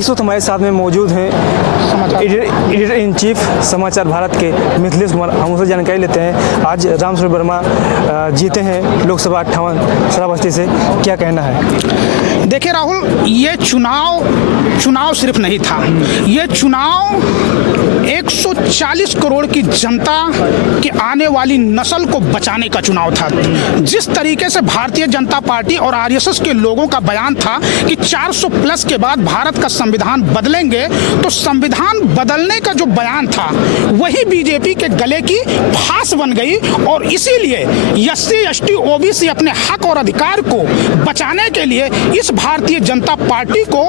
इस वक्त हमारे साथ में मौजूद हैं एडिटर इन चीफ समाचार भारत के मिथिलेश कुमार। हम उनसे जानकारी लेते हैं। आज रामस्वरूप वर्मा जीते हैं लोकसभा 58 श्रावस्ती से, क्या कहना है? देखिए राहुल, ये चुनाव सिर्फ नहीं था, ये चुनाव 140 करोड़ की जनता की आने वाली नस्ल को बचाने का चुनाव था। जिस तरीके से भारतीय जनता पार्टी और आरएसएस के लोगों का बयान था कि 400 प्लस के बाद भारत का संविधान बदलेंगे, तो संविधान बदलने का जो बयान था वही बीजेपी के गले की फांस बन गई। और इसीलिए एससी एसटी ओबीसी अपने हक और अधिकार को बचाने के लिए इस भारतीय जनता पार्टी को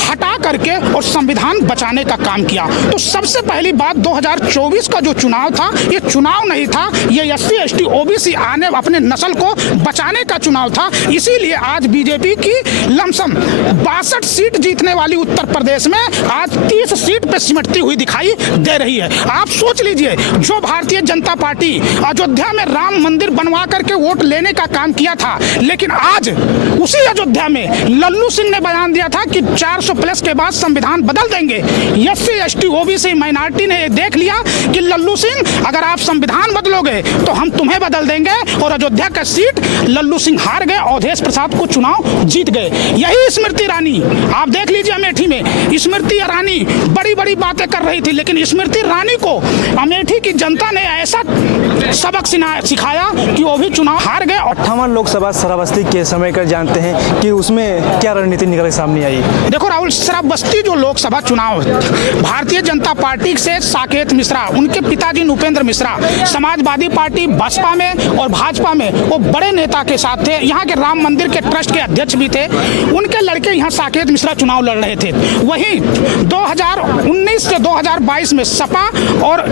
हटा करके और संविधान बचाने का काम किया। तो सबसे पहली बात, 2024 का जो चुनाव था, ये चुनाव नहीं था, ये एससी एसटी ओबीसी आने अपने नस्ल को बचाने का चुनाव था। इसीलिए आज बीजेपी की लमसम 62 सीट जीतने वाली उत्तर प्रदेश में आज 30 सीट पे सिमटती हुई दिखाई दे रही है। आप सोच लीजिए, जो भारतीय जनता पार्टी अयोध्या में राम मंदिर बनवा करके वोट लेने का काम किया था, लेकिन आज उसी अयोध्या में लल्लू सिंह ने बयान दिया था कि 400 प्लस के बाद संविधान बदल देंगे। एससी एसटी ओबीसी माइनॉरिटी ने देख लिया कि लल्लू सिंह, अगर आप संविधान बदलोगे तो हम तुम्हें बदल देंगे, और अयोध्या का सीट लल्लू सिंह हार गए, अवधेश प्रसाद को चुनाव जीत गए। यही स्मृति ईरानी, आप देख लीजिए अमेठी में स्मृति ईरानी बड़ी बड़ी बातें कर रही थी, लेकिन स्मृति ईरानी को अमेठी की जनता ने ऐसा सबक सिखाया कि वो भी चुनाव हार गए। 58 लोकसभा श्रावस्ती के समय का जानते हैं कि उसमें क्या रणनीति निकल के सामने आई? देखो राहुल, श्रावस्ती जो लोकसभा चुनाव भारतीय जनता पार्टी से साकेत मिश्रा, उनके पिताजी नृपेंद्र मिश्रा समाजवादी पार्टी बसपा में और भाजपा में वो बड़े नेता के साथ थे। यहाँ के राम मंदिर के ट्रस्ट के अध्यक्ष भी थे। उनके लड़के यहाँ साकेत मिश्रा चुनाव लड़ रहे थे। वहीं 2019 से 2022 में सपा और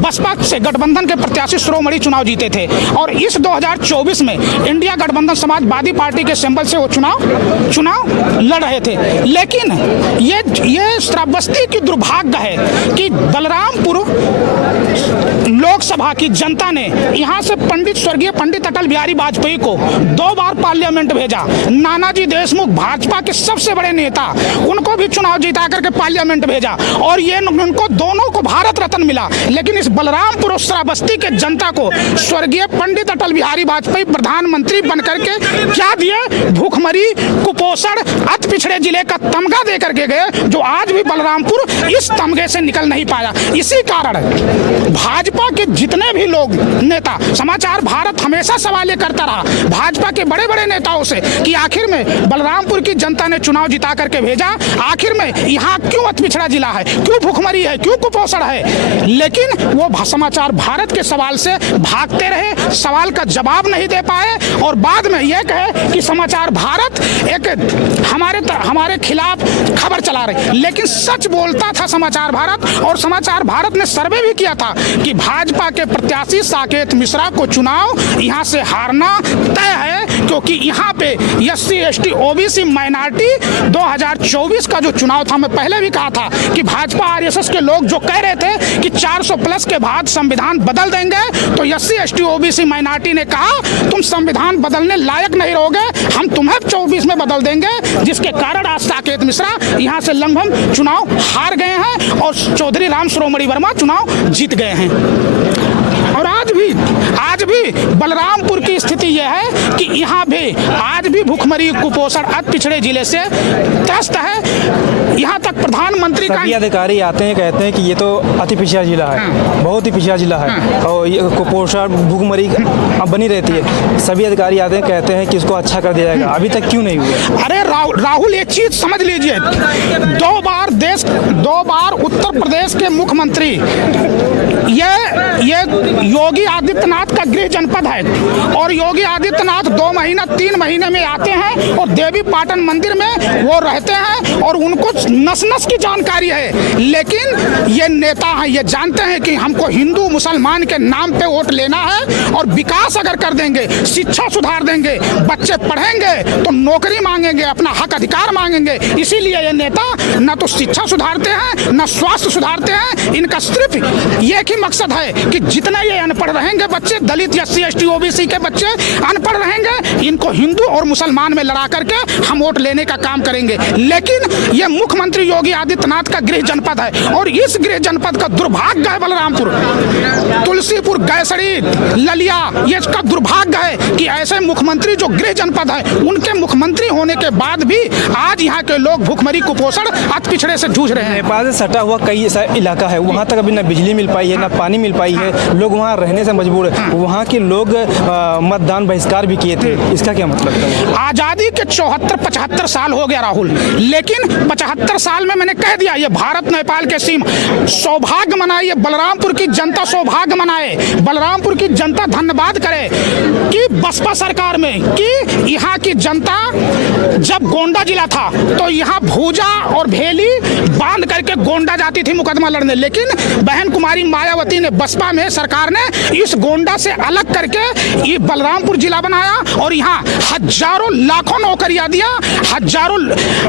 बसपा से गठबंधन के प्रत्याशी शिरोमणि चुनाव जीते थे, और इस 2024 में इंडिया गठबंधन समाजवादी पार्टी के सिंबल से वो चुनाव लड़ रहे थे। लेकिन ये श्रावस्ती की दुर्भाग्य है कि बलरामपुर लोकसभा की जनता ने यहाँ से स्वर्गीय पंडित अटल बिहारी वाजपेयी को 2 बार पार्लियामेंट भेजा। नानाजी देशमुख भाजपा के सबसे बड़े नेता, उनको भी चुनाव जिता करके पार्लियामेंट भेजा, और ये उनको दोनों को भारत रत्न मिला। लेकिन इस बलरामपुर श्रावस्ती के जनता को स्वर्गीय पंडित अटल बिहारी वाजपेयी प्रधानमंत्री बनकर के क्या दिए? भूखमरी, कुपोषण, अति पिछड़े जिले का तमगा दे करके गए, जो आज भी बलरामपुर इस तमगे से निकल नहीं पाया। इसी कारण भाजपा के जितने भी लोग नेता, समाचार भारत हमेशा सवाल करता रहा भाजपा के बड़े बड़े नेताओं से कि आखिर में बलरामपुर की जनता ने चुनाव जिता करके भेजा, आखिर में यहाँ क्यों अति पिछड़ा जिला है, क्यों भूखमरी है, क्यों कुपोषण है? लेकिन वो समाचार भारत के सवाल से भागते रहे, सवाल का जवाब नहीं दे पाए, और बाद में यह कहे कि समाचार भारत एक हमारे खिलाफ खबर चला रही। लेकिन सच बोलता था समाचार भारत, और समाचार भारत ने सर्वे भी किया था कि भाजपा के प्रत्याशी साकेत मिश्रा को चुनाव यहाँ से हारना तय है, क्योंकि यहाँ पे एससी एसटी ओबीसी माइनॉरिटी 2024 का जो चुनाव था, मैं पहले भी कहा था कि भाजपा आरएसएस के लोग जो कह रहे थे कि 400 प्लस के बाद संविधान बदल देंगे, तो एससी एसटी ओबीसी माइनॉरिटी ने कहा तुम संविधान बदलने लायक नहीं रहोगे, हम तुम्हें 24 में बदल देंगे, जिसके कारण आज साकेत मिश्रा यहाँ से लगभग चुनाव हार गए हैं और चौधरी राम शिरोमणि वर्मा चुनाव जीत गए हैं। और आज भी बलरामपुर की स्थिति यह है कि यहाँ भी आज भी भूखमरी, कुपोषण, अति पिछड़े जिले से त्रस्त है। यहाँ तक प्रधानमंत्री का अधिकारी आते हैं, कहते हैं कि ये तो अति पिछड़ा जिला है, बहुत ही पिछड़ा जिला है, और ये कुपोषण, भूखमरी बनी रहती है। सभी अधिकारी आते हैं, कहते हैं कि इसको अच्छा कर दिया जाएगा, अभी तक क्यों नहीं हुआ? अरे राहुल, एक चीज समझ लीजिए, 2 बार उत्तर प्रदेश के मुख्यमंत्री, ये योगी आदित्यनाथ का गृह जनपद है, और योगी आदित्यनाथ 2 महीना 3 महीने में आते हैं और देवी पाटन मंदिर में वो रहते हैं, और उनको नस नस की जानकारी है। लेकिन ये नेता हैं, ये जानते हैं कि हमको हिंदू मुसलमान के नाम पे वोट लेना है, और विकास अगर कर देंगे, शिक्षा सुधार देंगे, बच्चे पढ़ेंगे तो नौकरी मांगेंगे, अपना हक अधिकार मांगेंगे। इसीलिए ये नेता न तो शिक्षा सुधारते हैं, न स्वास्थ्य सुधारते हैं। इनका सिर्फ एक ही मकसद है कि जितने ये अनपढ़ रहेंगे बच्चे, दलित SC ST OBC के बच्चे अनपढ़ रहेंगे, इनको हिंदू और मुसलमान में लड़ा करके हम वोट लेने का काम करेंगे। लेकिन ये मुख्यमंत्री योगी आदित्यनाथ का गृह जनपद है और इस गृह जनपद का दुर्भाग्य है बलरामपुर, तुलसीपुर, गैसड़ी, ललिया, ये इसका दुर्भाग्य है कि ऐसे मुख्यमंत्री जो गृह जनपद है उनके मुख्यमंत्री होने के बाद भी आज यहाँ के लोग भूखमरी, कुपोषण, अति पिछड़े से जूझ रहे हैं। नेपाल से सटा हुआ कई ऐसा इलाका है, वहाँ तक अभी ना बिजली मिल पाई है, ना पानी मिल पाई है, लोग वहाँ रहने से मजबूर है। वहाँ के लोग मतदान बहिष्कार भी किए थे, इसका क्या मतलब है? आजादी के 74-75 साल हो गया राहुल, लेकिन 75 साल में मैंने कह दिया ये भारत नेपाल के सीमा सौभाग्य मनाए, बलरामपुर की जनता सौभाग्य मनाए, बलरामपुर की जनता धन्यवाद करे कि बसपा सरकार में, कि यहाँ की जनता जब गोंडा जिला था तो यहाँ भूजा और भेली बांध करके गोंडा जाती थी मुकदमा लड़ने, लेकिन बहन कुमारी मायावती ने, बसपा में सरकार ने इस गोंडा से अलग करके ये बलरामपुर जिला बनाया और यहाँ हजारों लाखों नौकरियां दिया, हजारों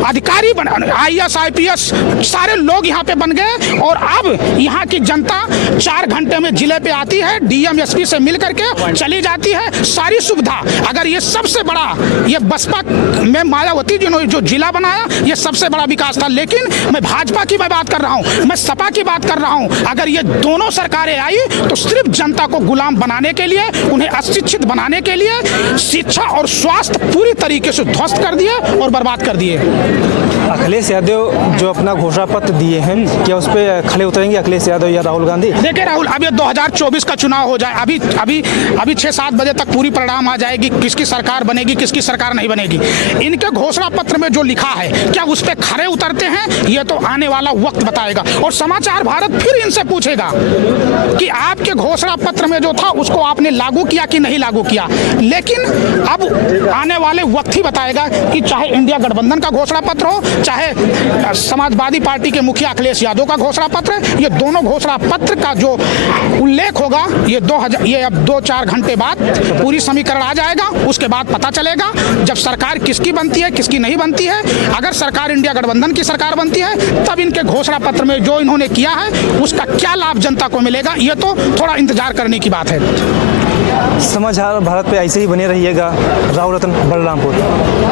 अधिकारी IAS IPS सारे लोग यहाँ पे बन गए और अब यहाँ की जनता 4 घंटे में जिले पे आती है, DM SP से मिल करके चली जाती है, सारी सुविधा। अगर ये सबसे बड़ा, ये बसपा में मायावती जिन्होंने जो जिला बनाया ये सबसे बड़ा विकास था। लेकिन मैं भाजपा की बात कर रहा हूँ, मैं सपा की बात कर रहा हूँ, अगर ये दोनों सरकारें आई तो सिर्फ जनता को गुलाम बनाने के लिए, उन्हें अशिक्षित बनाने के लिए शिक्षा और स्वास्थ्य पूरी तरीके से ध्वस्त कर दिए और बर्बाद कर दिए। अखिलेश यादव जो अपना घोषणा पत्र दिए हैं, क्या उस पर खड़े उतरेंगे अखिलेश यादव या राहुल गांधी? देखिए राहुल, अब ये 2024 का चुनाव हो जाए, अभी 6-7 बजे तक पूरी परिणाम आ जाएगी, किसकी सरकार बनेगी, किसकी सरकार नहीं बनेगी। इनके घोषणा पत्र में जो लिखा है क्या उस पर खड़े उतरते हैं, ये तो आने वाला वक्त बताएगा। और समाचार भारत फिर इनसे पूछेगा कि आपके घोषणा पत्र में जो था उसको आपने लागू किया कि नहीं लागू किया। लेकिन अब आने वाले वक्त ही बताएगा कि चाहे इंडिया गठबंधन का घोषणा पत्र हो, चाहे समाजवादी पार्टी के मुखिया अखिलेश यादव का घोषणा पत्र, ये दोनों घोषणा पत्र का जो उल्लेख होगा ये अब 2-4 घंटे बाद पूरी समीकरण आ जाएगा। उसके बाद पता चलेगा जब सरकार किसकी बनती है, किसकी नहीं बनती है। अगर सरकार इंडिया गठबंधन की सरकार बनती है तब इनके घोषणा पत्र में जो इन्होंने किया है उसका क्या लाभ जनता को मिलेगा, ये तो थोड़ा इंतजार करने की बात है। समाचार भारत पे ऐसे ही बने रहिएगा। राहुल रतन, बलरामपुर।